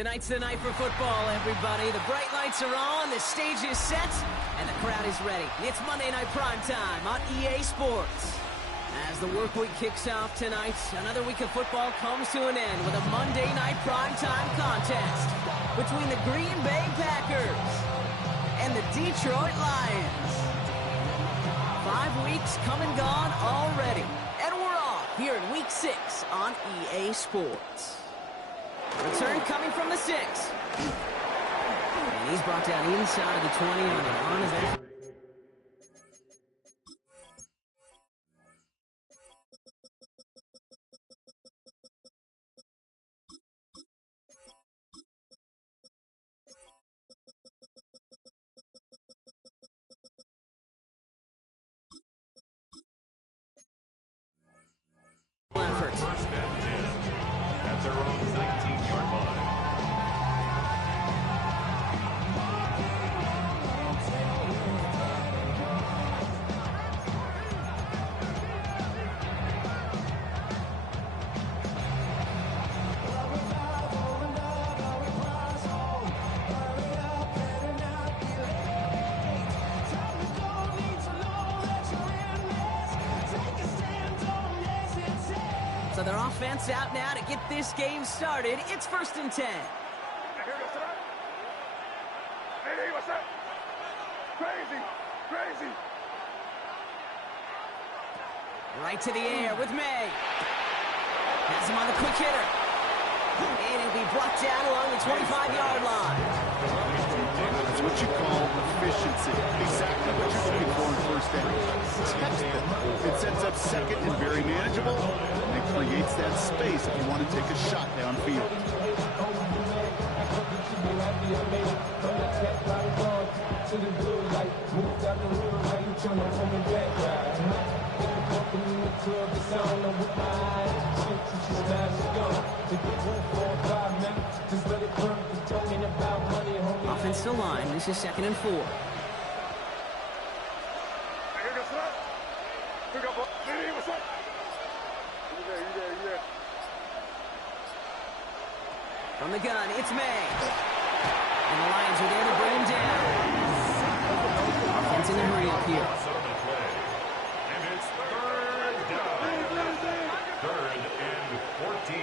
Tonight's the night for football, everybody. The bright lights are on, the stage is set, and the crowd is ready. It's Monday Night Prime Time on EA Sports. As the work week kicks off tonight, another week of football comes to an end with a Monday Night Prime Time contest between the Green Bay Packers and the Detroit Lions. 5 weeks come and gone already, and we're off here in Week 6 on EA Sports. Return coming from the 6. And he's brought down inside of the 20 on his own. Effort. First and 10 at their own 19-yard line. So their offense out now to get this game started. It's 1st and 10. Hey, what's up? Crazy. Right to the air with May. Has him on the quick hitter. And he'll be brought down along the 25-yard line. That's what you call efficiency. Exactly what you're looking for in first down. Textbook. It sets up second and very manageable, and it creates that space if you want to take a shot downfield. Offensive line. This is 2nd and 4. From the gun, it's May. And the Lions are there to bring him down. Offense in the hurry up here. And it's 3rd down. 3rd and 14.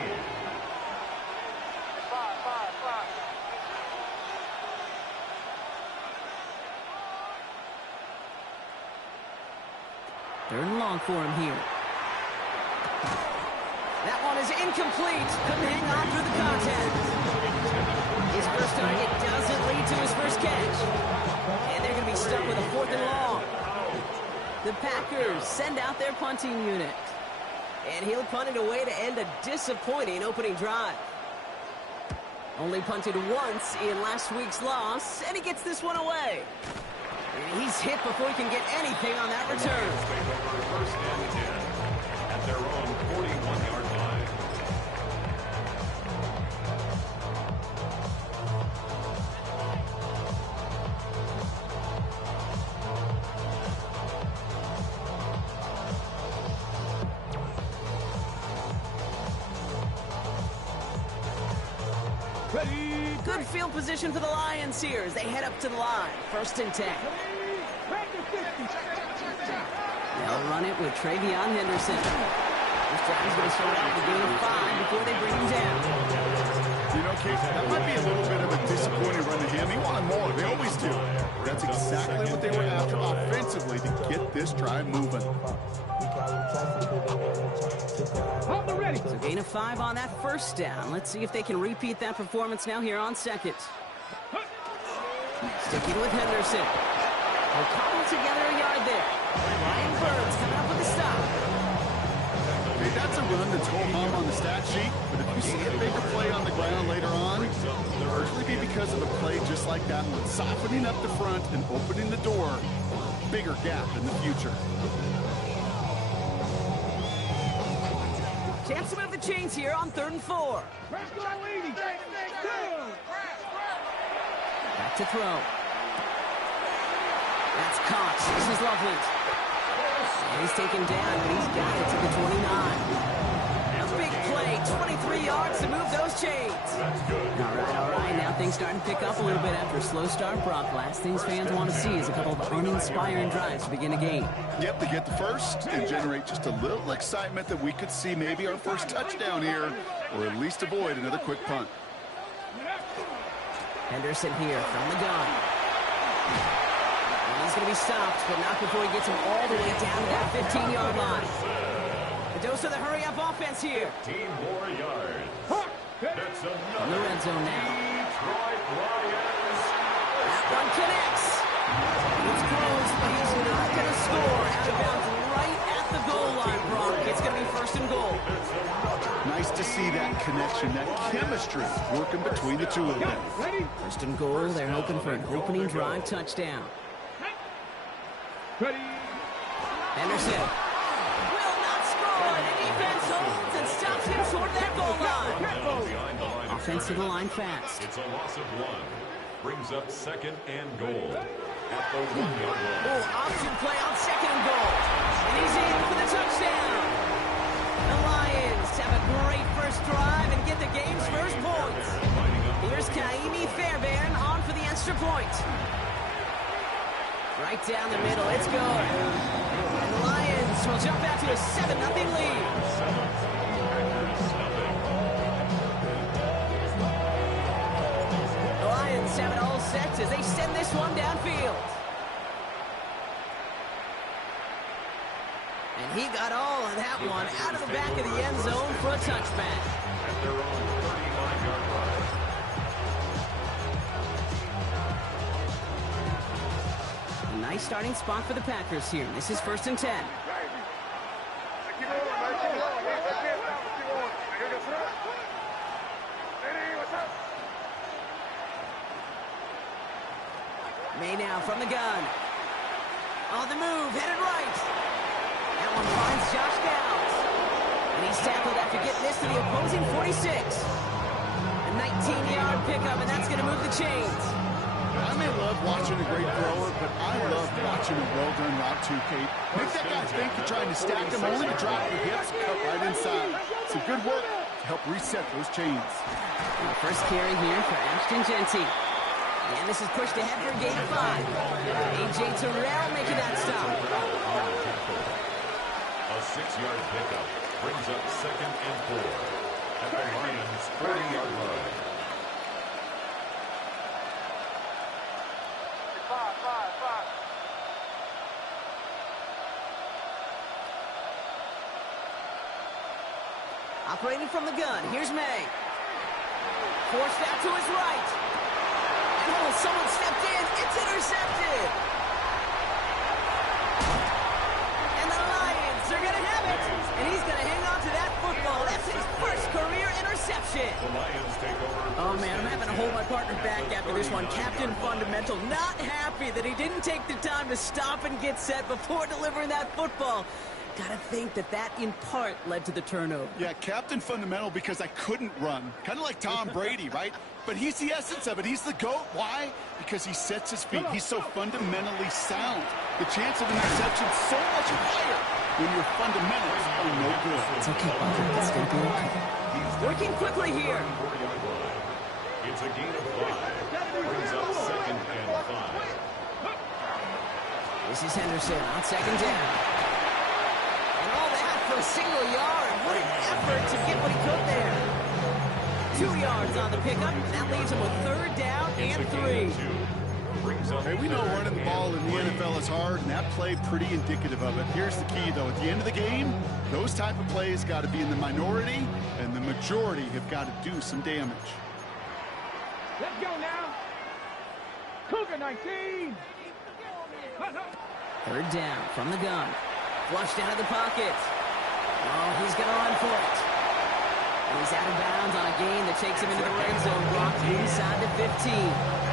Third and long for him here. That one is incomplete. Couldn't hang on through the contact. His first target doesn't lead to his first catch. And they're going to be stuck with a 4th and long. The Packers send out their punting unit. And he'll punt it away to end a disappointing opening drive. Only punted once in last week's loss, and he gets this one away. And he's hit before he can get anything on that return. First and 10 at their own 41-yard line. Good field position for the Lions here as they head up to the line. 1st and 10. They'll run it with Travion Henderson. This drive is going to start out with a gain of 5 before they bring him down. You know, Keith, that might be a little bit of a disappointing run to him. He wanted more. They always do. That's exactly what they were after offensively to get this drive moving. So gain of 5 on that 1st down. Let's see if they can repeat that performance now here on 2nd. Sticking with Henderson. They'll cobble together a yard there. Ryan Burns coming up with a stop. Hey, that's a run that's ho-hum on the stat sheet, but if you see a bigger play on the ground later on, it'll largely be because of a play just like that one, softening up the front and opening the door, bigger gap in the future. Chance to move the chains here on 3rd and 4. Back to throw. That's Cox. This is Loveland. And he's taken down, but he's got it to the 29. big play. 23 yards to move those chains. That's good. All right. Now things starting to pick up a little bit after a slow start. Brock, last things fans want to see is a couple of uninspiring drives to begin a game. Yep, they get the first and generate just a little excitement that we could see maybe our first touchdown here, or at least avoid another quick punt. Henderson here from the gun. And he's going to be stopped, but not before he gets him all the way down to that 15-yard line. A dose of the hurry-up offense here. 15 more yards. That's In the another red zone now. Detroit Lions. That one connects. It's close, but he's not going to score. Out of bounds right at the goal line, Brock. It's going to be first and goal. Nice to see that connection, that chemistry working between the two of them. First and goal, they're hoping for an opening drive touchdown. Henderson will not score. The defense holds and stops him short of that goal line. Now behind the line of Offense to the scrimmage. line fast. It's a loss of 1. Brings up second and goal at the 1-yard line. Oh, option play on second and goal. And he's in for the touchdown. The Lions have a great first drive and get the game's first points. Here's Kaimi Fairbairn on for the extra point. Right down the middle, it's good. And the Lions will jump out to a 7-0 lead. The Lions have it all set as they send this one downfield. And he got all of that one out of the back of the end zone for a touchback. At their own 35-yard line. A nice starting spot for the Packers here. This is first and 10. Crazy. Keep on, man. Keep on. I can't stop it. Keep on. Here goes her. Hey, what's up? May now from the gun. On the move, headed right. That one finds Josh Downs. And he's tackled after getting this to the opposing 46. A 19-yard pickup, and that's going to move the chains. I may love watching a great thrower, but I love watching a well-done route too, Kate. Make that guy think you're trying to stack him, only to drop your hips, cut right inside. Some good work to help reset those chains. And the first carry here for Ashton Genty. And this is pushed ahead for a gain of 5. A.J. Terrell making that stop. A 6-yard pickup brings up second and 4 at the Lions' 40-yard line. 5. Operating from the gun, here's May. Forced out to his right. And oh, someone stepped in. It's intercepted. And the Lions are going to have it. And he's going to hang on to that football. That's his first career interception. The Lions take over. Oh, man, I'm having to hold my partner back after this one. Captain Fundamental not happy that he didn't take the time to stop and get set before delivering that football. Gotta think that in part led to the turnover. Yeah, Captain Fundamental because I couldn't run. Kind of like Tom Brady, right? But he's the essence of it. He's the GOAT. Why? Because he sets his feet. He's so fundamentally sound. The chance of interception so much higher when your fundamentals are no good. It's okay, Bucky. It's gonna be okay. Working quickly here. 40-yard line. It's a gain of 5. Brings up second and 5. This is Henderson on second down. And all that for a single yard. What an effort to get what he could there. 2 yards on the pickup. That leaves him with third down It's a and gain 3. of 2. Brings up Hey, we know running the ball in the NFL is hard, and that play pretty indicative of it. Here's the key, though. At the end of the game, those type of plays got to be in the minority, and the majority have got to do some damage. Let's go now. Cougar 19. Third down from the gun. Flushed out of the pocket. Oh, he's going to run for it. And he's out of bounds on a gain that takes him into the red zone. Blocked inside the 15.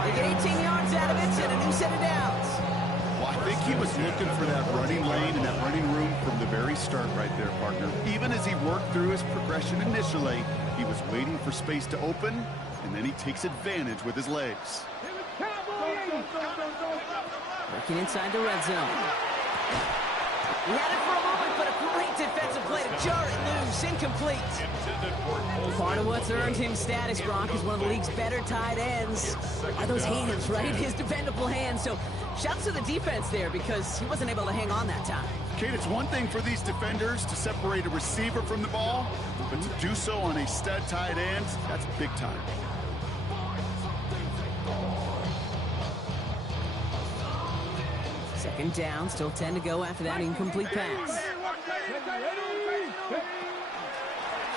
They get 18 yards out of it and a new set of downs. Well, I think he was looking for that running lane and that running room from the very start right there, partner. Even as he worked through his progression initially, he was waiting for space to open, and then he takes advantage with his legs. Working inside the red zone. He had it for a moment, but a great defensive play to jar it loose. Incomplete. Part of what's earned him status, Brock, is one of the league's better tight ends. Are those hands, right? His dependable hands. So shouts to the defense there because he wasn't able to hang on that time. Kate, it's one thing for these defenders to separate a receiver from the ball, but to do so on a stud tight end, that's big time. Second down, still 10 to go after that incomplete pass.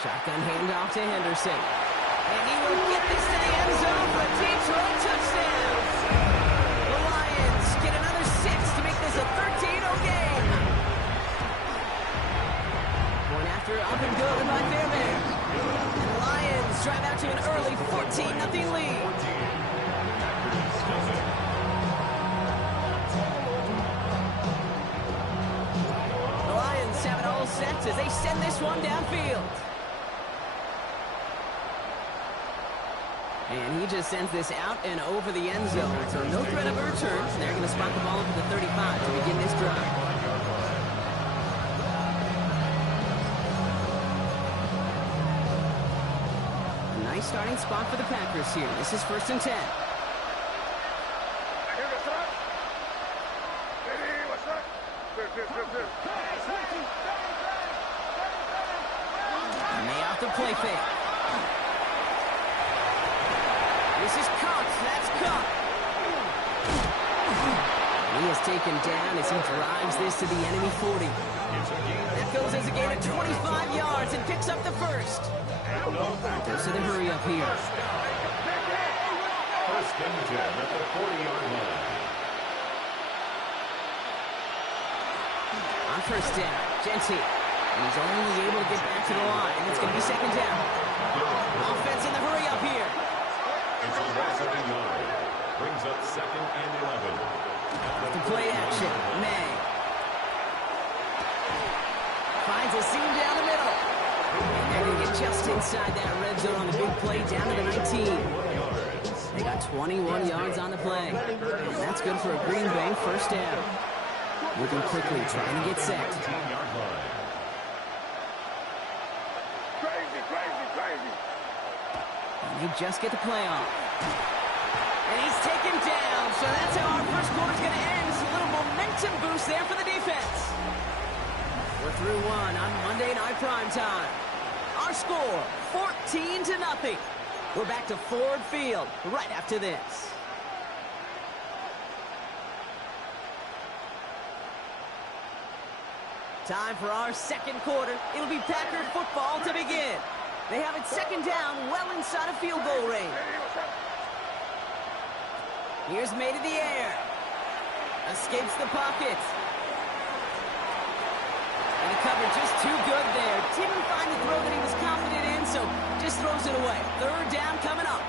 Shotgun handoff to Henderson. And he will get this to the end zone for a Detroit touchdown. The Lions get another 6 to make this a 13-0 game. Going after up and good by Fairbairn. And the Lions drive out to an early 14-0 lead. The Lions have it all set as they send this one downfield. And he just sends this out and over the end zone. So no threat of a return. They're going to spot the ball over the 35 to begin this drive. A nice starting spot for the Packers here. This is 1st and 10. And they off the play fake. This is Cox. That's Cox. He is taken down as he drives this to the enemy 40. That goes as a gain of 25 yards and picks up the first. Goes to the hurry up here. 1st and 10 at the 40-yard line. On 1st down, Jency. And he's only able to get back to the line. And it's going to be 2nd down. Offense in the hurry up here. It's a loss of 8 yards. Brings up 2nd and 11. The play action. May. Finds a seam down the middle. And they're going to get just inside that red zone on the big play down to the 19. They got 21 yards on the play. And that's good for a Green Bay 1st down. Moving quickly, trying to get set. And they just get the play off. And he's taken down. So that's how our first quarter's going to end. It's a little momentum boost there for the defense. We're through one on Monday Night Primetime. Our score, 14-0. We're back to Ford Field right after this. Time for our second quarter. It'll be Packer football to begin. They have it 2nd down, well inside of field goal range. Here's May to the air. Escapes the pocket. And he covered just too good there. Didn't find the throw that he was confident in, so just throws it away. 3rd down coming up.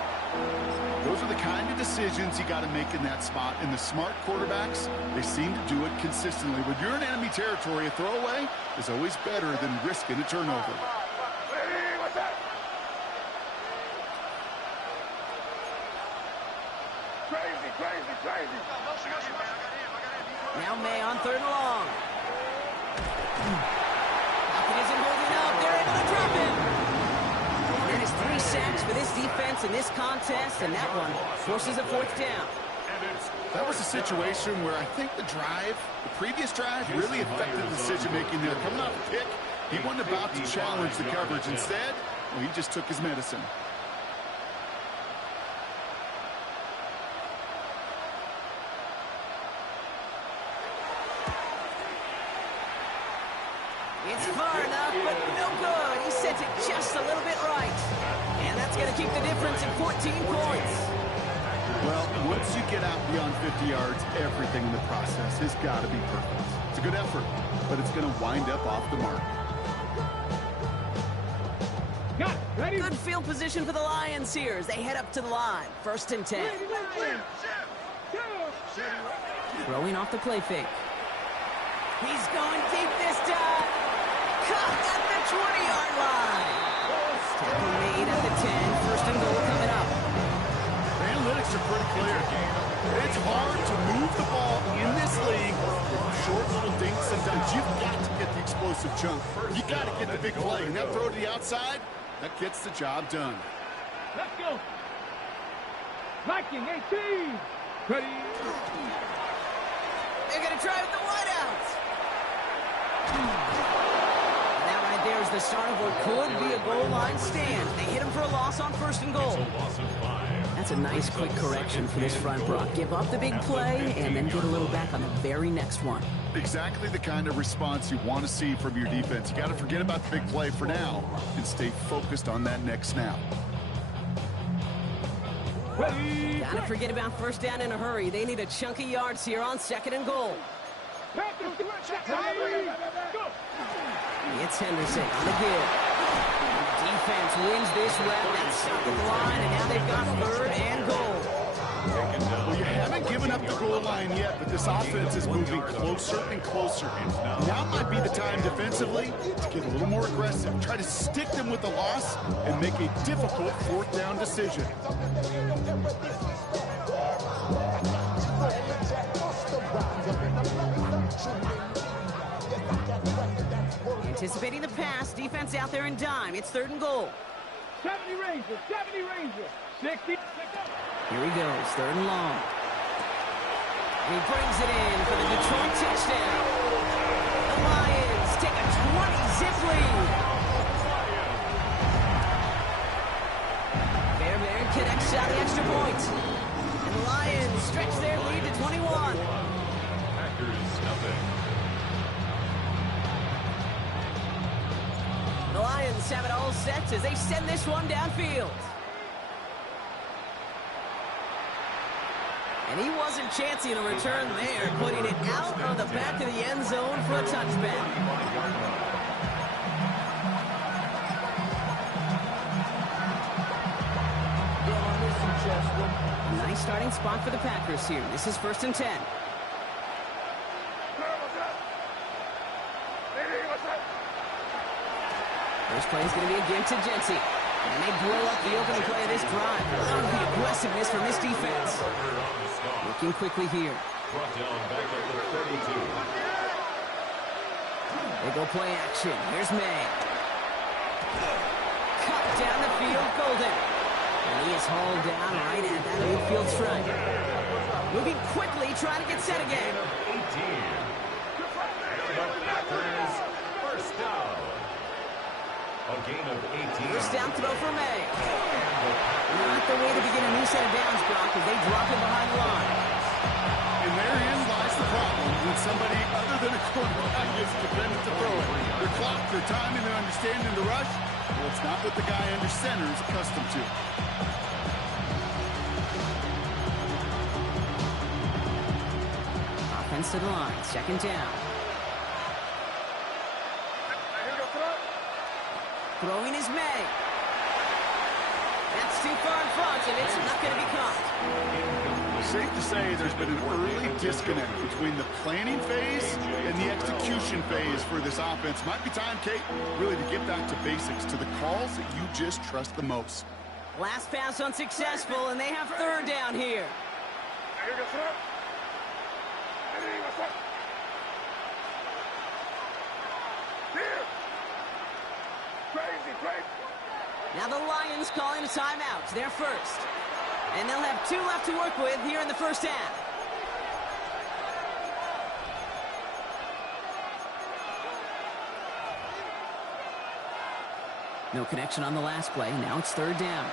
Those are the kind of decisions you got to make in that spot. And the smart quarterbacks, they seem to do it consistently. When you're in enemy territory, a throwaway is always better than risking a turnover. Crazy. Now May on 3rd and long. Pocket isn't holding up. They're able to drop him. And that is 3 sacks for this defense in this contest, and that one forces a 4th down. That was a situation where I think the previous drive, really affected the decision-making there. Coming off a pick, he wasn't about to challenge the coverage. Instead, he just took his medicine. It's far enough, but no good. He sent it just a little bit right. And that's going to keep the difference at 14 points. Well, once you get out beyond 50 yards, everything in the process has got to be perfect. It's a good effort, but it's going to wind up off the mark. Good field position for the Lions here as they head up to the line. 1st and 10. Throwing off the play fake. He's going deep this time. Caught at the 20-yard line. Tackle made at the 10. 1st and goal coming up. Analytics are pretty clear. It's hard to move the ball in this league with short little dinks and dunks. You've got to get the explosive chunk. You got to get the big play. And that throw to the outside, that gets the job done. Let's go. Viking 18. Ready. They're going to try with the wideouts. That right there is the start of what could be a goal line stand. They hit him for a loss on 1st and goal. That's a nice quick correction for this front, Brock. Give up the big play and then get a little back on the very next one. Exactly the kind of response you want to see from your defense. You got to forget about the big play for now and stay focused on that next snap. Ready. Gotta forget about 1st down in a hurry. They need a chunk of yards here on 2nd and goal. It's Henderson on the give. Defense wins this rep. That's stuck at the line, and now they've got 3rd and goal. Well, you haven't given up the goal line yet, but this offense is moving closer and closer. Now might be the time defensively to get a little more aggressive. Try to stick them with the loss and make a difficult 4th down decision. Anticipating the pass, defense out there in dime. It's 3rd and goal. 70 Rangers, 70 Rangers. 60. Here he goes, 3rd and long. And he brings it in for the Detroit touchdown. The Lions take a 20-zip lead. Fairbairn connects out the extra point. And the Lions stretch their lead to 21. Packers nothing. The Lions have it all set as they send this one downfield. And he wasn't chancing a return there, putting it out of the back of the end zone for a touchback. Nice starting spot for the Packers here. This is 1st and 10. First play is going to be again to Jency. And they blow up the opening play of this drive. Love the aggressiveness from this defense. Looking quickly here. Brought down back at the 32. They go play action. Here's May. Cut down the field, Golden. And he is hauled down right at that midfield stripe. Moving quickly, trying to get set again. 18. The Packers first down. A gain of 18. First down throw for May. Not the way to begin a new set of downs, Brock, as they drop it behind the line. And therein lies the problem when somebody other than a quarterback gets defended to throw it. Their clock, their timing, their understanding the rush, well, it's not what the guy under center is accustomed to. Offense to the line, 2nd down. Throwing is May. That's too far in front, and it's not going to be caught. Safe to say there's been an early disconnect between the planning phase and the execution phase for this offense. Might be time, Kate, really to get back to basics, to the calls that you just trust the most. Last pass unsuccessful, and they have 3rd down here. Now the Lions calling a timeout. They're first. And they'll have 2 left to work with here in the 1st half. No connection on the last play. Now it's 3rd down.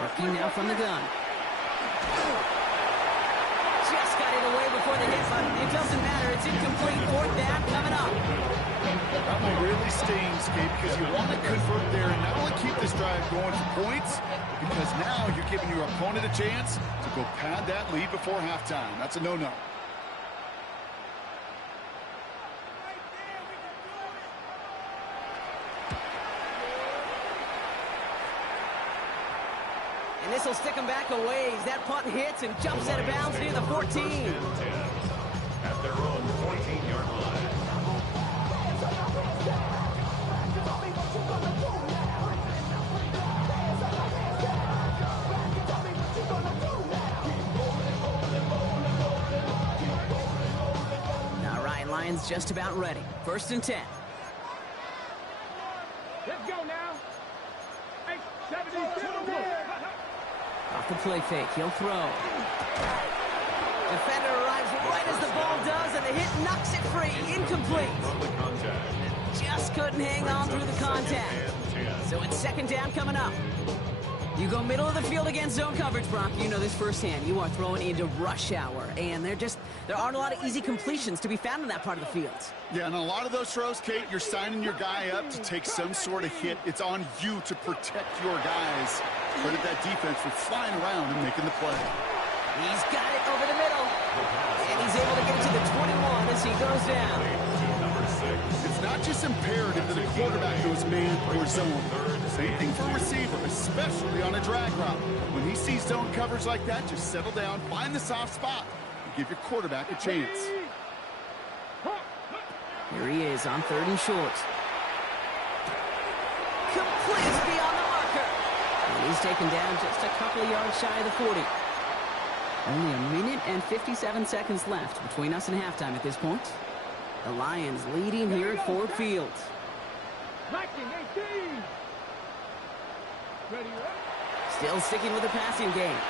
Working now from the gun. Just got it away before the hit button. It doesn't matter. It's incomplete. 4th down coming up. That one really stings, Kate, because you want to convert there and not only keep this drive going for points, because now you're giving your opponent a chance to go pad that lead before halftime. That's a no-no. this will stick him back a ways. That punt hits and jumps out of bounds near the 14. First and 10 at their own 14-yard line. Now Ryan Lyons just about ready. First and 10. Let's go now. 77. Off the play fake, he'll throw. Defender arrives right as the ball does, and the hit knocks it free. Incomplete. From the contact. Just couldn't hang on through the contact. So it's second down coming up. You go middle of the field against zone coverage, Brock. You know this firsthand. You are throwing into rush hour, and there aren't a lot of easy completions to be found in that part of the field. Yeah, and a lot of those throws, Kate, you're signing your guy up to take some sort of hit. It's on you to protect your guys. Credit that defense for flying around and making the play. He's got it over the middle, and he's able to get it to the 21 as he goes down. It's not just imperative that a quarterback goes man or zone. Same thing for a receiver, especially on a drag route. When he sees zone coverage like that, just settle down, find the soft spot, and give your quarterback a chance. Here he is on 3rd and short. Complete beyond the marker. And he's taken down just a couple of yards shy of the 40. Only a minute and 57 seconds left between us and halftime at this point. The Lions leading here at Ford Field. 19-18. Ready, Still sticking with the passing game.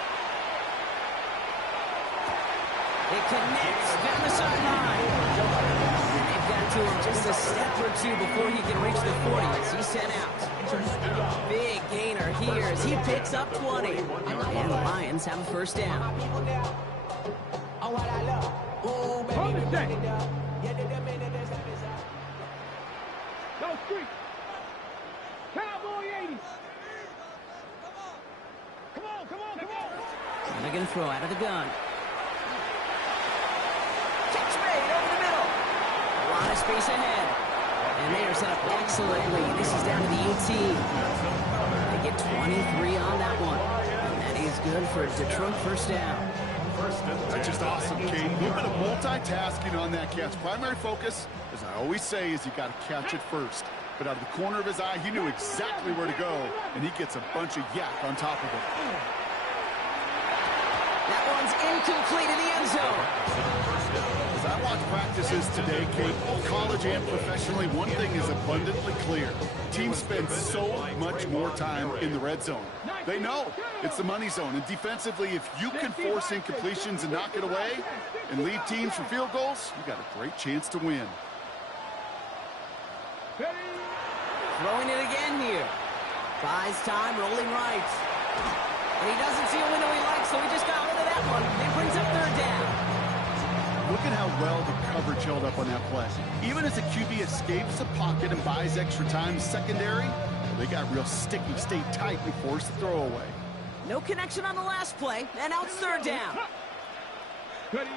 It connects down the sideline. They've got to him just a step or two before he can reach the 40 as he's sent out. Big gainer here as he picks up 20. And the Lions have a first down. Hold the check. Go street. Cowboy 80s. Come on, come on, come on. And they're going to throw out of the gun. Catch made over the middle. A lot of space ahead. And they are set up excellently. This is down to the 18. They get 23 on that one. And that is good for a Detroit first down. That's just awesome, Kate. A little bit of multitasking on that catch. Primary focus, as I always say, is you got to catch it first. But out of the corner of his eye, he knew exactly where to go, and he gets a bunch of yak on top of it. That one's incomplete in the end zone. As I watch practices today, Kate, college and professionally, one thing is abundantly clear. Teams spend so much more time in the red zone. They know it's the money zone, and defensively, if you can force incompletions and knock it away and lead teams for field goals, you got a great chance to win. Throwing it again here. Buys time, rolling right. And he doesn't see a window he likes, so he just got rid of that one. It brings up 3rd down. Look at how well the coverage held up on that play. Even as the QB escapes the pocket and buys extra time secondary, they got real sticky, stayed tight and forced the throw away. No connection on the last play, and now it's 3rd down. 3rd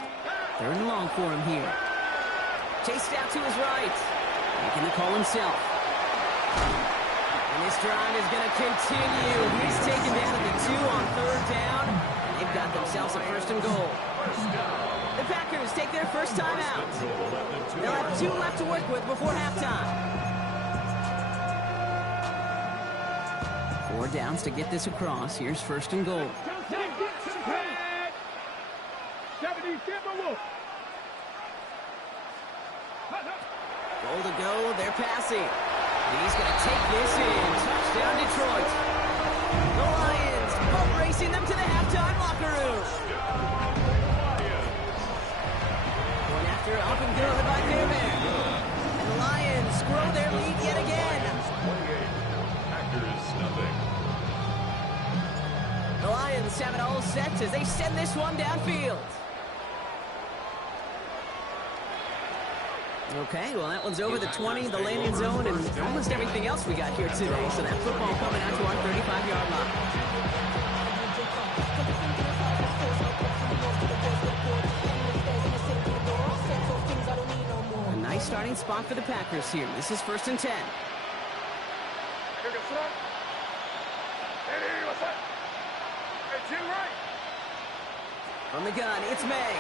and long for him here. Chased out to his right. Making the call himself. And this drive is going to continue. He's taken down at the 2 on 3rd down. And they've got themselves a 1st and goal. The Packers take their first time out. They'll have 2 left to work with before halftime. 4 downs to get this across. Here's 1st and goal. 70 Timberwolves. Goal to go. They're passing. He's going to take this in. Touchdown, Detroit. The Lions boat racing them to the halftime locker room. Going after up and good by Fairbairn. And the Lions grow their lead yet again. 28. Packers nothing. The Lions have it all set as they send this one downfield. Okay, well, that one's over the 20, the landing zone, and almost everything else we got here today. So that football coming out to our 35-yard line. A nice starting spot for the Packers here. This is 1st and 10. Get right. From the gun, it's May.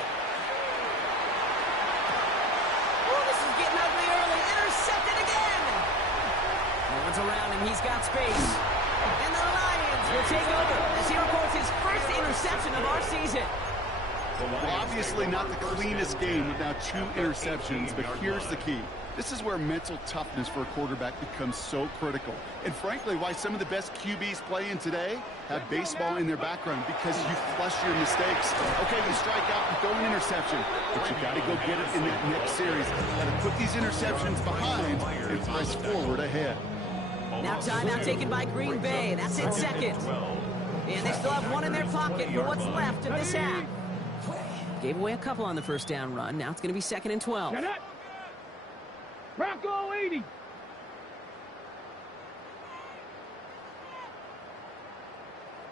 Oh, this is getting ugly early. Intercepted again. No one's around him. He's got space. And the Lions will take over as he reports his first interception of our season. Well, obviously not the cleanest game with now 2 interceptions, but here's the key. This is where mental toughness for a quarterback becomes so critical. And frankly, why some of the best QBs playing today have baseball in their background, because you flush your mistakes. Okay, you strike out and throw an interception, but you got to go get it in that next series. Got to put these interceptions behind and press forward ahead. Now timeout taken by Green Bay. That's it, second. And they still have one in their pocket for what's left in this half. Gave away a couple on the first down run. Now it's going to be 2nd and 12. Get it. Bronco 80.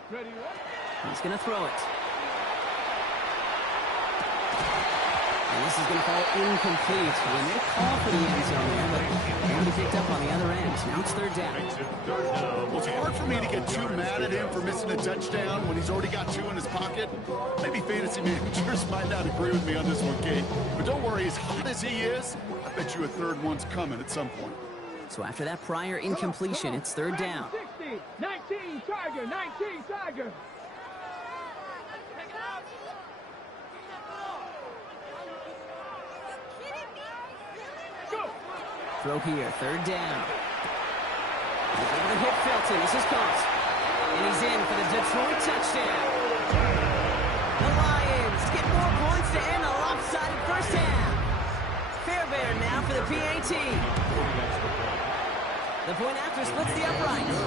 Ready, He's going to throw it. And this is going to fall incomplete. When they call for the end zone there, but they're going to be picked up on the other end. Now it's 3rd down. Well, it's hard for me to get too mad at him for missing a touchdown when he's already got 2 in his pocket. Maybe fantasy managers might not agree with me on this one, Kate. But don't worry, as hot as he is, I bet you a 3rd one's coming at some point. So after that prior incompletion, it's 3rd down. 60. 19 Tiger. 19 Tiger. Throw here, 3rd down. He's able to hit Felton. This is caught. And he's in for the Detroit touchdown. The Lions get more points to end a lopsided first half. Fairbairn now for the PAT. The point after splits the uprights.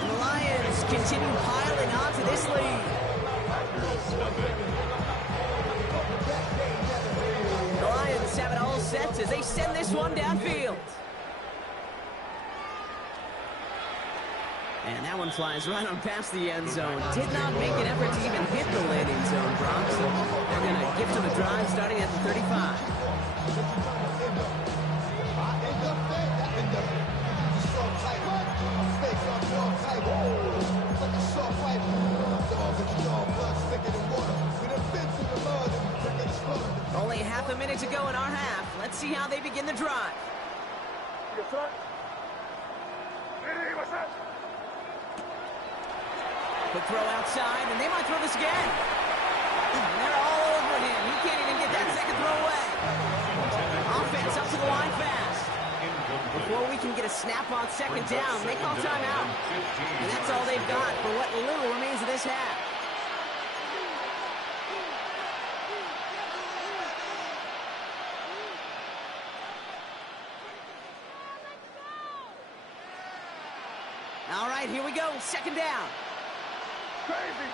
And the Lions continue piling on to this lead. The Lions have it all set as they send this one downfield. And that one flies right on past the end zone. Did not make an effort to even hit the landing zone, Bronx. So they're going to gift him a drive starting at the 35. Only half a minute to go in our half. Let's see how they begin the drive. Quick throw outside, and they might throw this again. And they're all over him. He can't even get that second throw away. Offense up to the line fast. Before we can get a snap on 2nd down, they call timeout. And that's all they've got for what little remains of this half. All right, here we go. 2nd down. Crazy.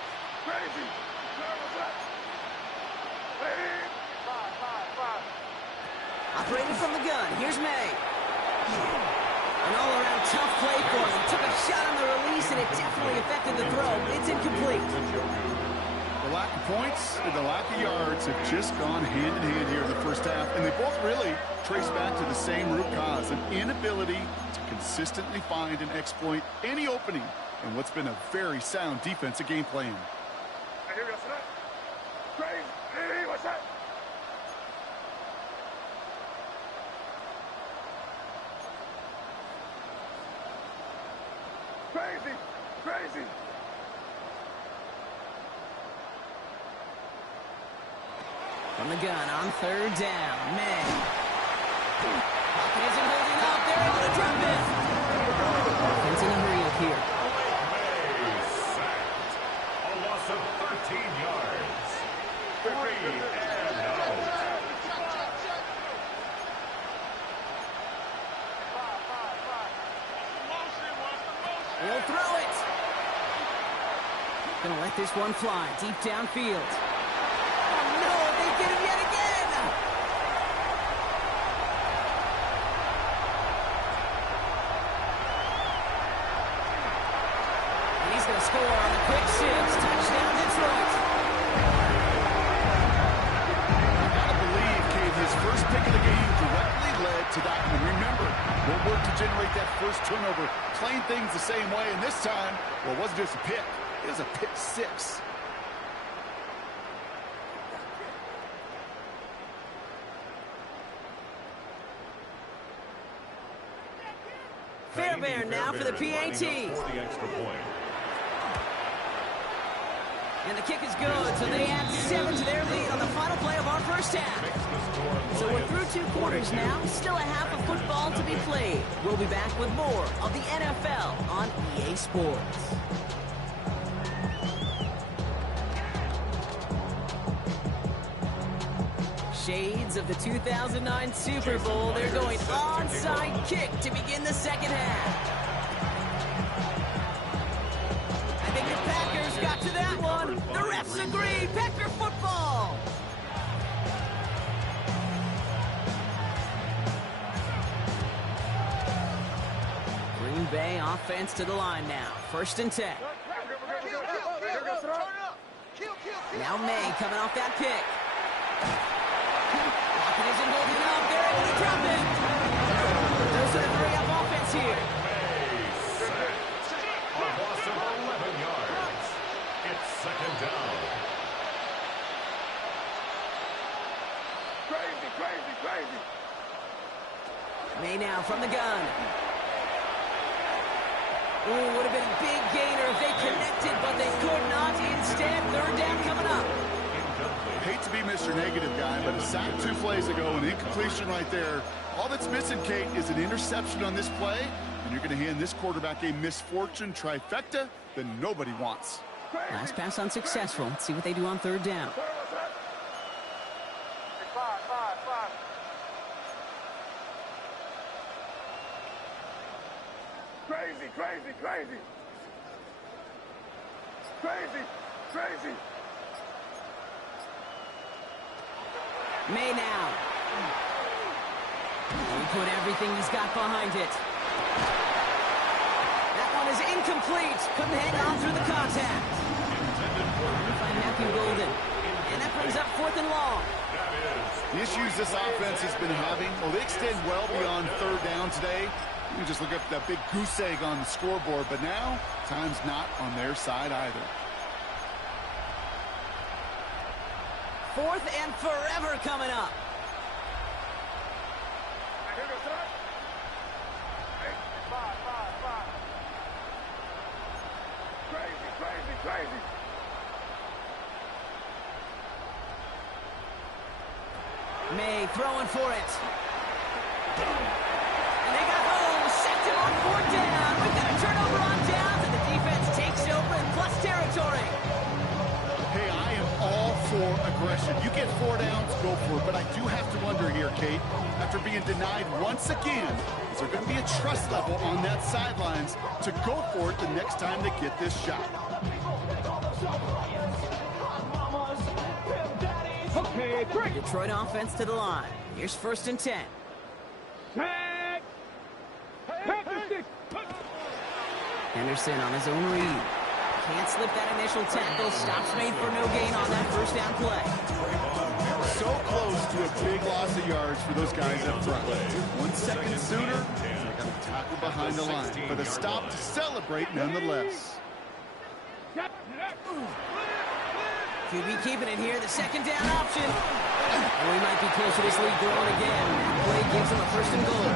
Operating from the gun. Here's May. An all-around tough play for him. Took a shot on the release, and it definitely affected the throw. It's incomplete. The lack of points and the lack of yards have just gone hand in hand here in the first half, and they both really trace back to the same root cause, an inability to consistently find and exploit any opening in what's been a very sound defensive game plan. Crazy. What's that? Crazy. From the gun on 3rd down. May. Pocket isn't holding up. They're able to drop it. Offense in a hurry up here. May sacked. A loss of 13 yards. 3 and out. He'll throw it. Gonna let this one fly deep downfield. Oh no, they get him yet again. And he's gonna score on the quick 6. Touchdown Detroit. I gotta believe, Cade, his first pick of the game directly led to that one. Remember, what worked to generate that first turnover, playing things the same way, and this time, well, it wasn't just a pick, it was a pick 6. Fairbairn now for the PAT. For the extra point. And the kick is good, so they add 7 to their lead on the final play of our first half. So we're through 2 quarters now, still a half of football to be played. We'll be back with more of the NFL on EA Sports. Shades of the 2009 Super Bowl. They're going onside kick to begin the second half. I think the Packers got to that one. The refs agree. Packer football. Green Bay offense to the line now. 1st and 10. Now May coming off that pick. Lockett isn't holding up. They're able to drop it. Those are the hurry-up offense here. A loss of 11 yards. It's 2nd down. Crazy. May now from the gun. Ooh, would have been a big gainer if they connected, but they could not. Instead, 3rd down coming up. Hate to be Mr. Negative guy, but a sack 2 plays ago, an incompletion right there. All that's missing, Kate, is an interception on this play, and you're going to hand this quarterback a misfortune trifecta that nobody wants. Last pass unsuccessful. Let's see what they do on 3rd down. Five. Crazy. May now. He put everything he's got behind it. That one is incomplete. Couldn't hang on through the contact. By Matthew Golden. And that brings up 4th and long. The issues this offense has been having, well, they extend well beyond 3rd down today. You can just look up that big goose egg on the scoreboard, but now time's not on their side either. 4th and forever coming up. Crazy. May throwing for it. And they got home. Sacked him on 4th down. We've got a turnover on downs, and the defense takes over in plus territory. Hey, I am all for aggression. You get 4 downs, go for it. But I do have to wonder here, Kate, after being denied once again, is there going to be a trust level on that sidelines to go for it the next time they get this shot? Okay, break. Detroit offense to the line. Here's 1st and 10. Tag. Packers. Henderson on his own read. Can't slip that initial tackle. Stops made for no gain on that 1st down play. So close to a big loss of yards for those guys up front. 1 second sooner, they got a tackle behind the line. But a stop to celebrate nonetheless. QB keeping it here, the 2nd down option. Oh, he might be close to this lead growing again. That play gives him a 1st and goal.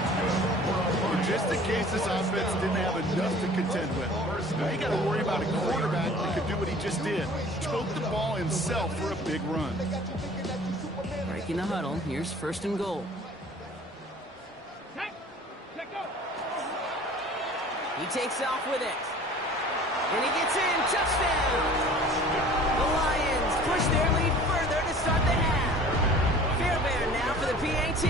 Just in case this offense didn't have enough to contend with. Now you got to worry about a quarterback that could do what he just did. Choke the ball himself for a big run. Breaking the huddle, here's 1st and goal. He takes off with it. And he gets in, touchdown! The Lions push their lead further to start the half. Fairbairn now for the PAT.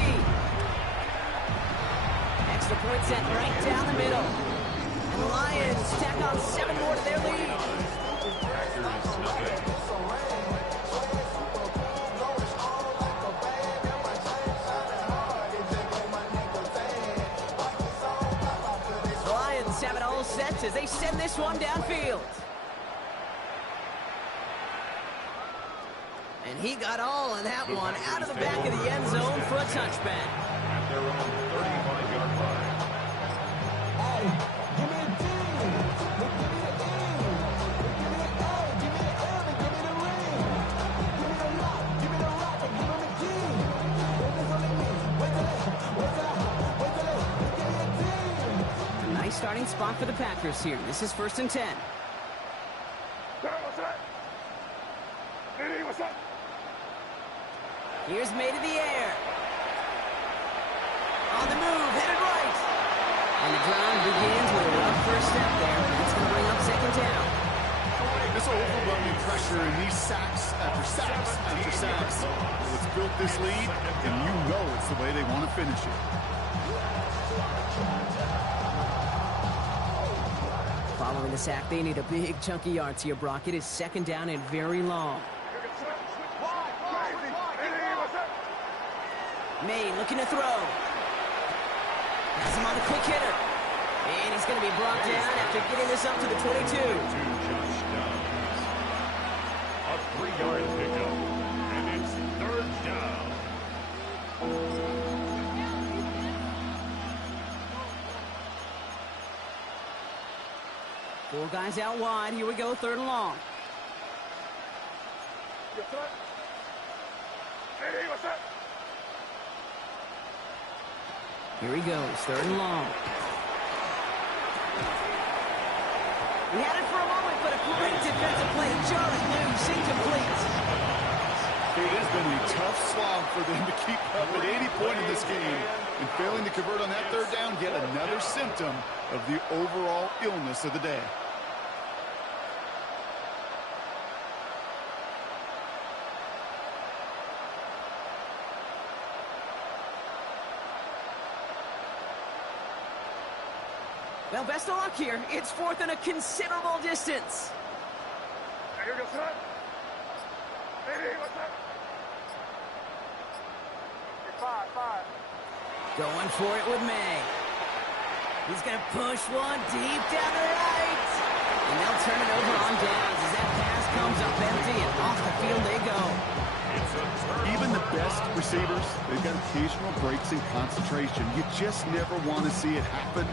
Extra point set right down the middle. And the Lions tack on 7 more to their lead. The Lions have it all set as they send this one downfield. And he got all of that one out of the back of the end zone for a touchback. At their own 35-yard line. spot for the Packers here. This is 1st and 10. What's up? Hey, what's up? Here's made in the air. On the move, headed right. And the drive begins with a rough first step there. It's going to bring up 2nd down. This overwhelming pressure and these sacks after sacks after sacks. Well, it's built this lead, and you know it's the way they want to finish it. Following the sack, they need a big chunk of yards here, Brock. It is 2nd down and very long. May looking to throw. Has him on the quick hitter. And he's going to be brought down after getting this up to the 22. A 3-yard pickup, and it's 3rd down. 4 guys out wide. Here we go, 3rd and long. Hey, what's up? Here he goes, 3rd and long. He had it for a moment, but a great defensive play. Jarring loose, incomplete. It has been a tough slog for them to keep up at any point in this game. And failing to convert on that 3rd down, yet another symptom of the overall illness of the day. Well, best of luck here. It's 4th and a considerable distance. Hey, here goes son. Hey, what's up? Hey, 5. Going for it with May. He's going to push one deep down the right. And they'll turn it over on downs as that pass comes up empty and off the field they go. Even the best receivers, they've got occasional breaks in concentration. You just never want to see it happen.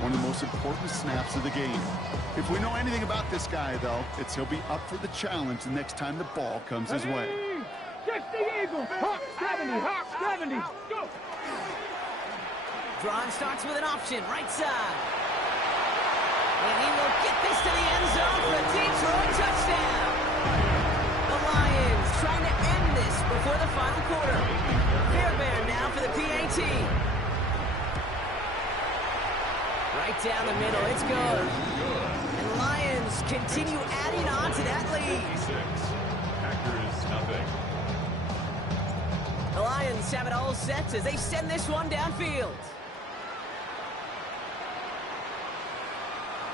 One of the most important snaps of the game. If we know anything about this guy, though, it's he'll be up for the challenge the next time the ball comes his way. 60 Eagles, Hawk 70, Hawk 70, go! Drive starts with an option, right side. And he will get this to the end zone for a Detroit touchdown. The Lions trying to end this before the final quarter. Fairbairn now for the PAT. Right down the middle, it's good. And Lions continue adding on to that lead. Packers nothing. The Lions have it all set as they send this one downfield.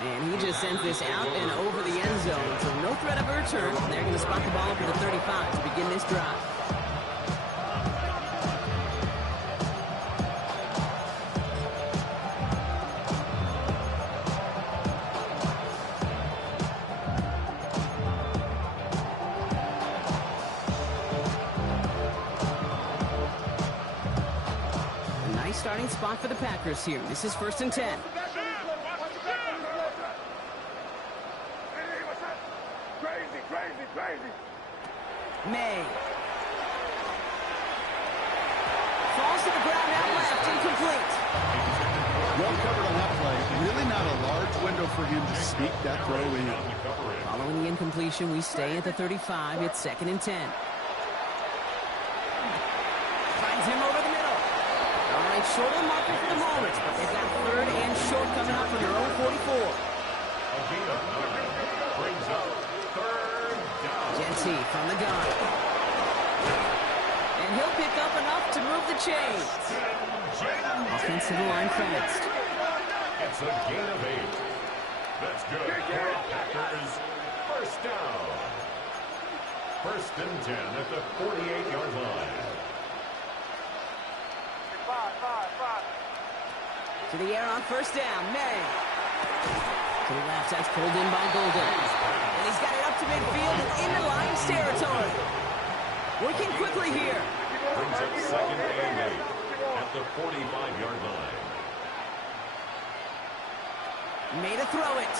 And he just sends this out and over the end zone. So no threat of a return. They're going to spot the ball up at the 35 to begin this drive. Starting spot for the Packers here. This is 1st and 10. Hey, what's up? Crazy. May. Falls to the ground out left, incomplete. Well covered on that play. Really not a large window for him to sneak that throw in. Following the incompletion, we stay at the 35. It's 2nd and 10. Finds him over the middle. All right, short of the marker for the moment, but they've got 3rd and short coming up from their own 44. Brings up 3rd down. Genty from the gun. And he'll pick up enough to move the chains. Offensive line fast. It's a gain of 8. That's good. Packers, 1st down. 1st and 10 at the 48-yard line. 5. To the air on 1st down, May. To the left, that's pulled in by Golden. And he's got it up to midfield and into Lions territory. Working quickly here. Brings up 2nd and 8 at the 45-yard line. May to throw it.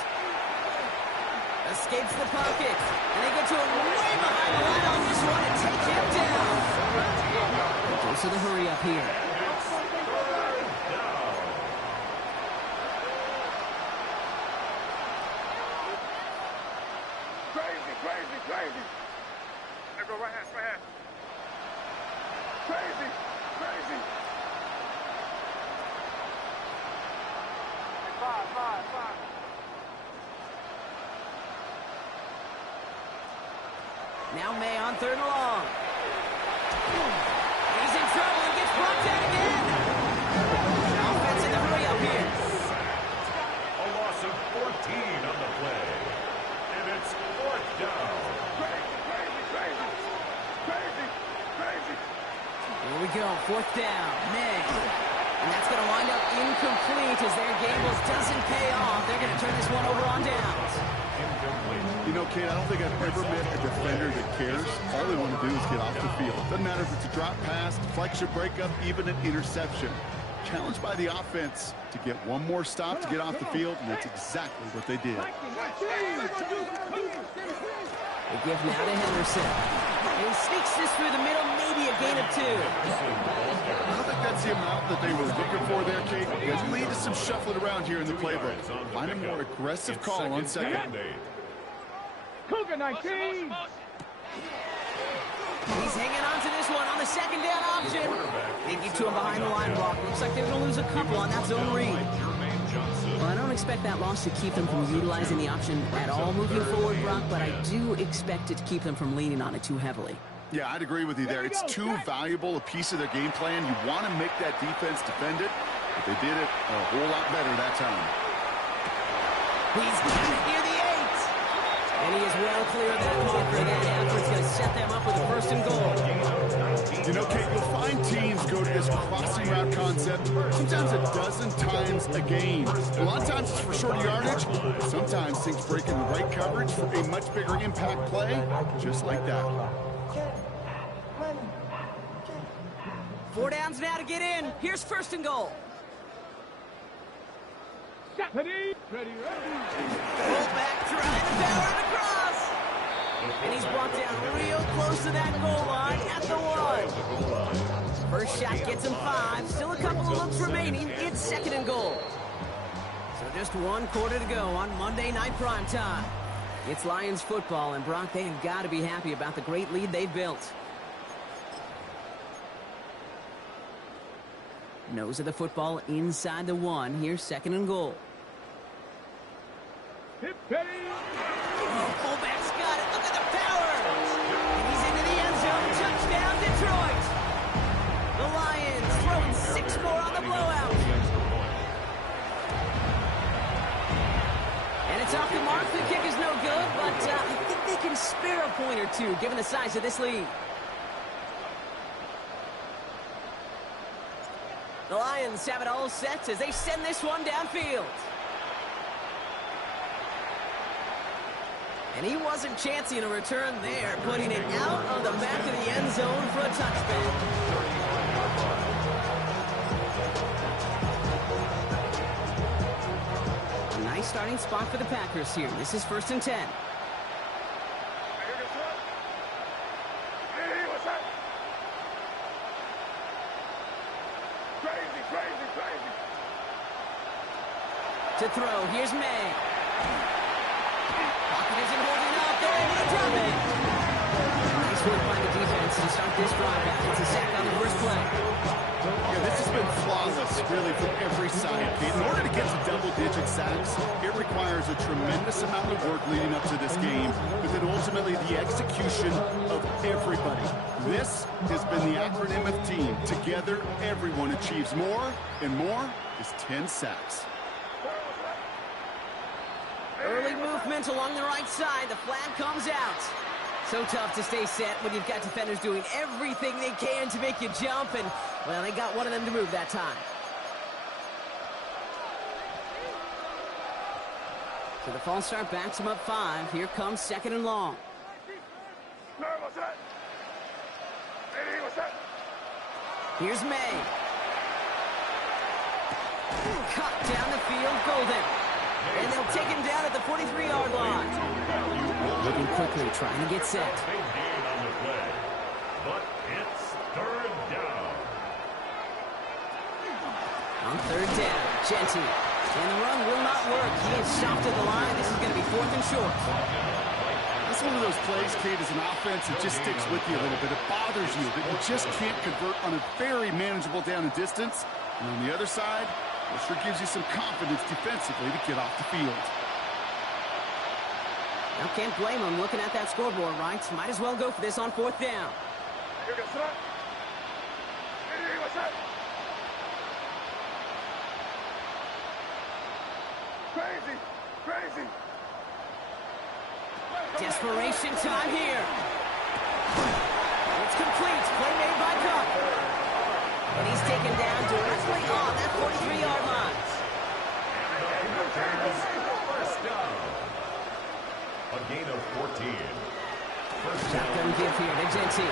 Escapes the pocket. And they get to him way behind the line on this one and take him down. Goes to the hurry up here. go right hand, right hand. Crazy, crazy. Five. Now May on 3rd and long. He's in trouble and gets brought down again. Offense in the hurry up here. A loss of 14 on the play. And it's 4th down. Crazy. Here we go, 4th down. May. And that's going to wind up incomplete as their gambles doesn't pay off. They're going to turn this one over on downs. Incomplete. You know, Kate, I don't think I've ever met a defender that cares. All they want to do is get off the field. Doesn't matter if it's a drop pass, deflection, breakup, even an interception. Challenged by the offense to get one more stop to get off the field, and that's exactly what they did. They give now to Henderson. And he sneaks this through the middle, maybe a gain of 2. I don't think that's the amount that they were looking for there, Kate. It lead to some shuffling around here in the playbook. Find a more aggressive call on second. Cougar 19. He's hanging on to this one on the 2nd down option. They get to him behind the line block. Looks like they're going to lose a couple on that zone read. Well, I don't expect that loss to keep them from utilizing the option at all moving forward, Brock, but I do expect it to keep them from leaning on it too heavily. Yeah, I'd agree with you there. It's too valuable a piece of their game plan. You want to make that defense defend it, but they did it a whole lot better that time. He's got it near the 8. And he is well clear of that marker. That effort's going to set them up with a 1st and goal. You know, Kate, you'll find teams go to this crossing route concept sometimes a dozen times a game. A lot of times it's for short yardage. Sometimes things break in the right coverage for a much bigger impact play, just like that. 4 downs now to get in. Here's 1st and goal. Ready. Fullback trying to power it across. And he's brought down real close to that goal line at the 1. First shot gets him 5. Still a couple of looks remaining. It's 2nd and goal. So just 1 quarter to go on Monday Night Primetime. It's Lions football, and Brock, they have got to be happy about the great lead they've built. Nose of the football inside the 1. Here's 2nd and goal. Ready. Fullback's got it. Look at the power. And he's into the end zone. Touchdown, Detroit. The Lions throwing 6 more on the blowout. And it's off the mark. The kick is no good, but I think they can spare a point or two given the size of this lead. The Lions have it all set as they send this one downfield. And he wasn't chancing a return there, putting it out of the back of the end zone for a touchback. A nice starting spot for the Packers here. This is 1st and 10. To throw, here's May. Pocket isn't holding up, they're able to drop it. Nice work by the defense to start this drive out. It's a sack on the first play. Yeah, this has been flawless, really, from every side. In order to get to double-digit sacks, it requires a tremendous amount of work leading up to this game, but then ultimately the execution of everybody. This has been the acronym of team. Together, everyone achieves more, and more is 10 sacks. Early movement along the right side. The flag comes out. So tough to stay set when you've got defenders doing everything they can to make you jump. And, well, they got one of them to move that time. So the false start backs him up 5. Here comes 2nd and long. Here's May. Cut down the field, Golden. And they'll take him down at the 43-yard line. Looking quickly, trying to get set. Big gain on the play, but it's 3rd down. On 3rd down, Genty. And the run will not work. He is stopped at the line. This is going to be 4th and short. This one of those plays, Kate, as an offense, it just sticks with you a little bit. It bothers you that you just can't convert on a very manageable down and distance. And on the other side, it sure gives you some confidence defensively to get off the field. Now, can't blame him looking at that scoreboard, right? Might as well go for this on 4th down. Crazy, crazy. Desperation time here. It's complete. Play made by Cook. And he's taken down directly on that 43-yard line. First down. A gain of 14. Shotgun give here to Genty.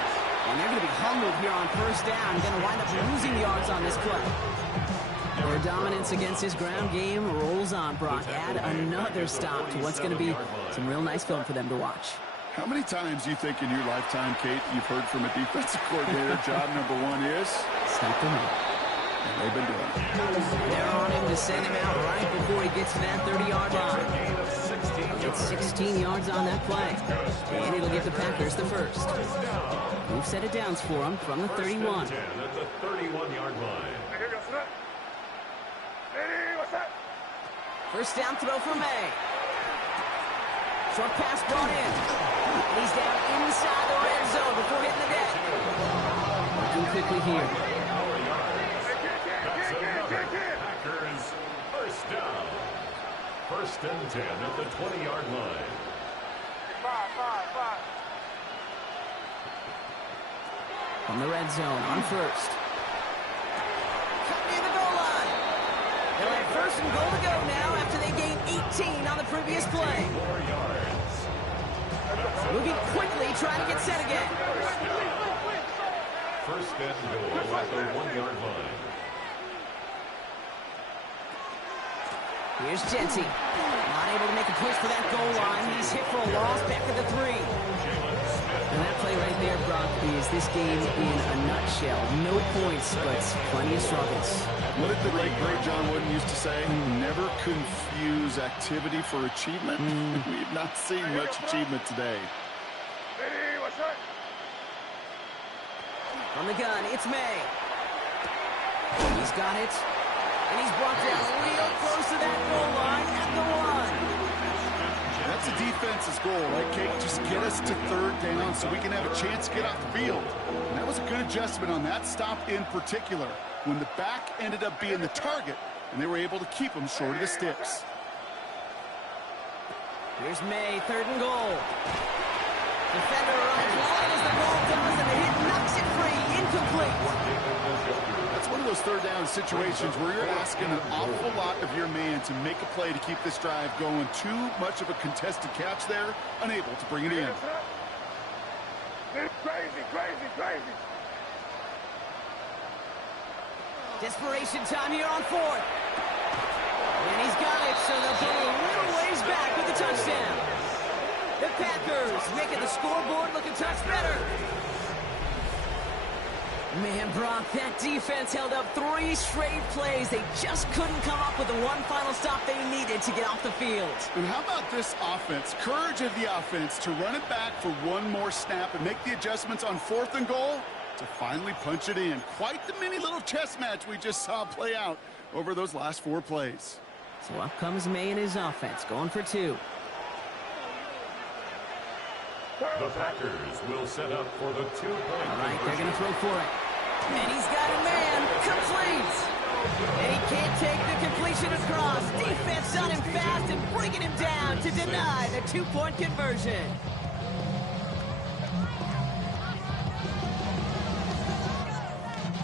And they're going to be humbled here on 1st down. Going to wind up losing yards on this play. Their dominance against his ground game rolls on, Brock. Add another stop to what's going to be some real nice film for them to watch. How many times do you think in your lifetime, Kate, you've heard from a defensive coordinator, job number one is? Stop them. And they've been doing it. They're on him to send him out right before he gets to that 30-yard line. It's 16 yards on that play. And it'll give the Packers the first. Move set it downs for him from the 31. At the 31-yard line. First down throw for May. Short pass brought in. And he's down inside the red zone before hitting the deck. Looking quickly here. Packers first down. 1st and 10 at the 20-yard line. From the red zone on 1st. Cut near the goal line. They'll have 1st and goal to go now after they gained 18 on the previous play. 4 yards. Moving quickly, trying to get set again. 1st and goal at the 1-yard line. Here's Genty. Not able to make a push for that goal line. He's hit for a loss back at the 3. And that play right there, Brock, is this game in a nutshell. No points, but plenty of struggles. What did the late great John Wooden used to say? Never confuse activity for achievement. We've not seen much achievement today. On the gun, it's May. He's got it. And he's brought down real close to that goal line at the 1. That's the defense's goal, right, Kate? Just get us to 3rd down so we can have a chance to get off the field. And that was a good adjustment on that stop in particular, when the back ended up being the target, and they were able to keep him short of the sticks. Here's May, 3rd and goal. Defender on his line as the ball does, and the hit knocks it free, incomplete. That's one of those 3rd down situations where you're asking an awful lot of your man to make a play to keep this drive going. Too much of a contested catch there, unable to bring it in. Crazy, crazy, crazy. Desperation time here on 4th. And he's got it, so they'll go a little ways back with the touchdown. The Packers making the scoreboard look a touch better. Man, Brock, that defense held up 3 straight plays. They just couldn't come up with the one final stop they needed to get off the field. And how about this offense? Courage of the offense to run it back for one more snap and make the adjustments on 4th and goal to finally punch it in. Quite the mini little chess match we just saw play out over those last 4 plays. So up comes May and his offense, going for 2. The Packers will set up for the 2-point All right, they're going to throw for it. And he's got a man. Complete. And he can't take the completion across. Defense on him fast and bringing him down to deny the 2-point conversion.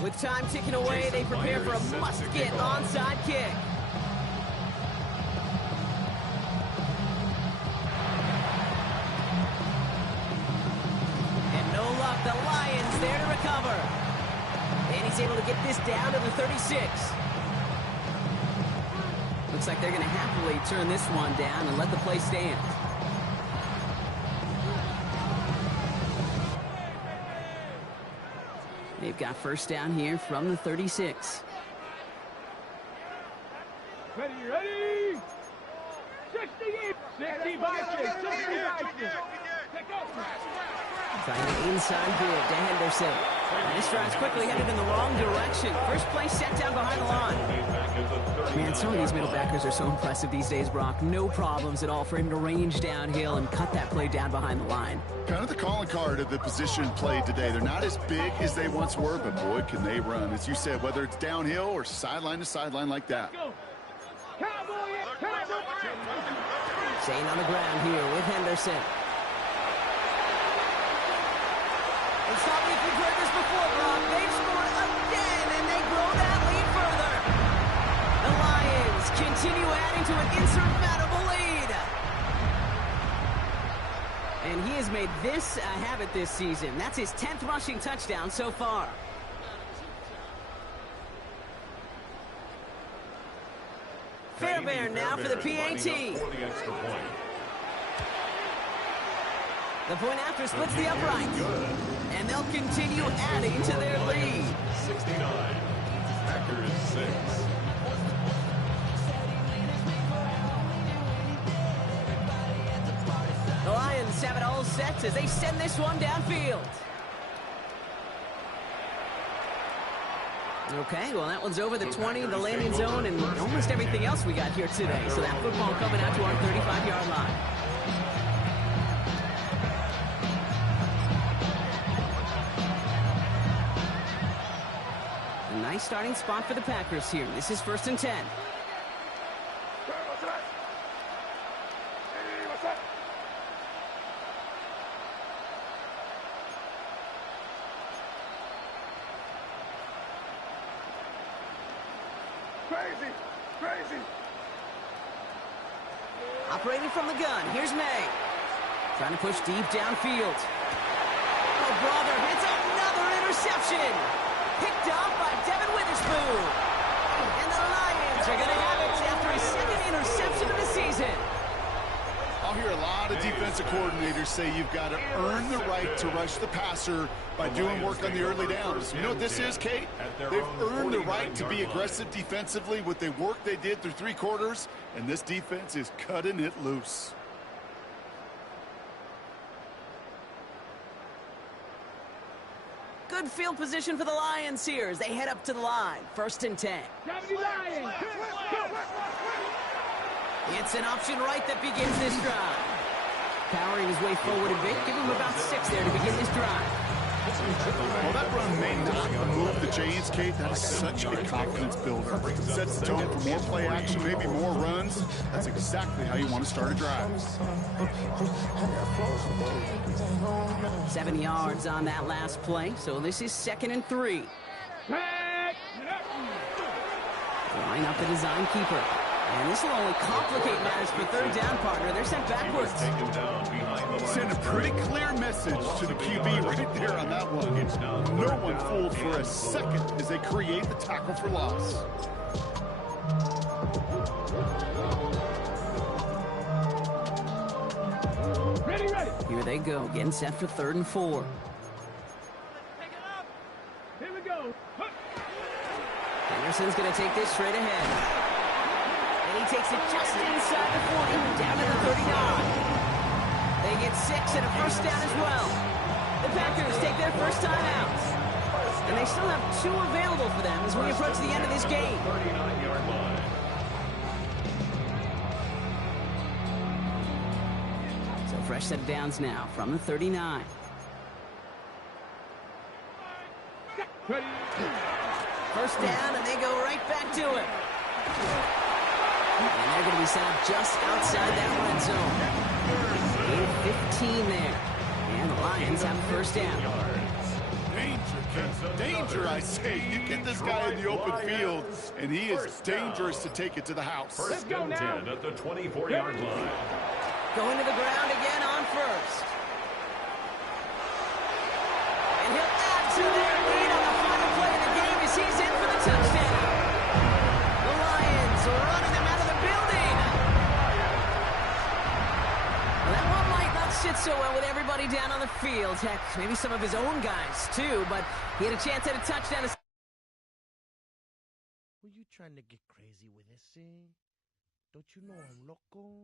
With time ticking away, they prepare for a must-get onside kick. The Lions there to recover. And he's able to get this down to the 36. Looks like they're going to happily turn this one down and let the play stand. They've got 1st down here from the 36. Ready? 60 by 60 by 60. Trying to inside good to Henderson. And this drive's quickly headed in the wrong direction. First play set down behind the line. Man, some of these middle backers are so impressive these days, Brock. No problems at all for him to range downhill and cut that play down behind the line. Kind of the calling card of the position played today. They're not as big as they once were, but boy, can they run. As you said, whether it's downhill or sideline to sideline like that. Staying on the ground here with Henderson. It's not like we've heard this before, Brock. They've scored again, and they grow that lead further. The Lions continue adding to an insurmountable lead. And he has made this a habit this season. That's his 10th rushing touchdown so far. Fairbairn now for the PAT. The point after splits the upright. And they'll continue adding to their lead. 69. Packers 6. The Lions have it all set as they send this one downfield. Okay, well, that one's over the 20, the landing zone, and almost everything else we got here today. So that football coming out to our 35-yard line. A nice starting spot for the Packers here. This is 1st and 10. Crazy. Operating from the gun, here's May. Trying to push deep downfield. Oh, brother, it's another interception. Picked off by Devin Witherspoon. And the Lions are going to have it after his second interception of the season. I'll hear a lot of defensive coordinators say you've got to earn the right to rush the passer by doing work on the early downs. You know what this is, Kate? They've earned the right to be aggressive defensively with the work they did through 3 quarters, and this defense is cutting it loose. Good field position for the Lions here as they head up to the line. 1st and 10. It's an option right that begins this drive. Powering his way forward a bit. Give him about 6 there to begin this drive. Well, that run may not move the chains, Kate. That is such a confidence builder. Sets the tone for more play action, maybe more runs. That's exactly how you want to start a drive. 7 yards on that last play, so this is 2nd and 3. Line up the design keeper. And this will only complicate matters for 3rd down, partner. They're sent backwards. Send a pretty clear message to the QB right there on that one. No one fooled for a second as they create the tackle for loss. Ready. Here they go, getting set for 3rd and 4. Here we go. Henderson's going to take this straight ahead. And he takes it just inside the 40, down to the 39. They get 6 and a 1st down as well. The Packers take their first time out. And they still have 2 available for them as we approach the end of this game. 39-yard line. So fresh set of downs now from the 39. First down, and they go right back to it. And they're going to be set up just outside that red zone. Gain 15 there. And the Lions have a first down. Danger, I say. You get this guy in the open field, and he is dangerous to take it to the house. 1st and 10 at the 24-yard line. Going to the ground again on 1st. And he'll add to their lead on the final play of the game as he's in for the touchdown. The Lions running them out of the building. Well, that one might not sit so well with everybody down on the field. Heck, maybe some of his own guys, too, but he had a chance at a touchdown. Were you trying to get crazy with this thing? Don't you know I'm loco?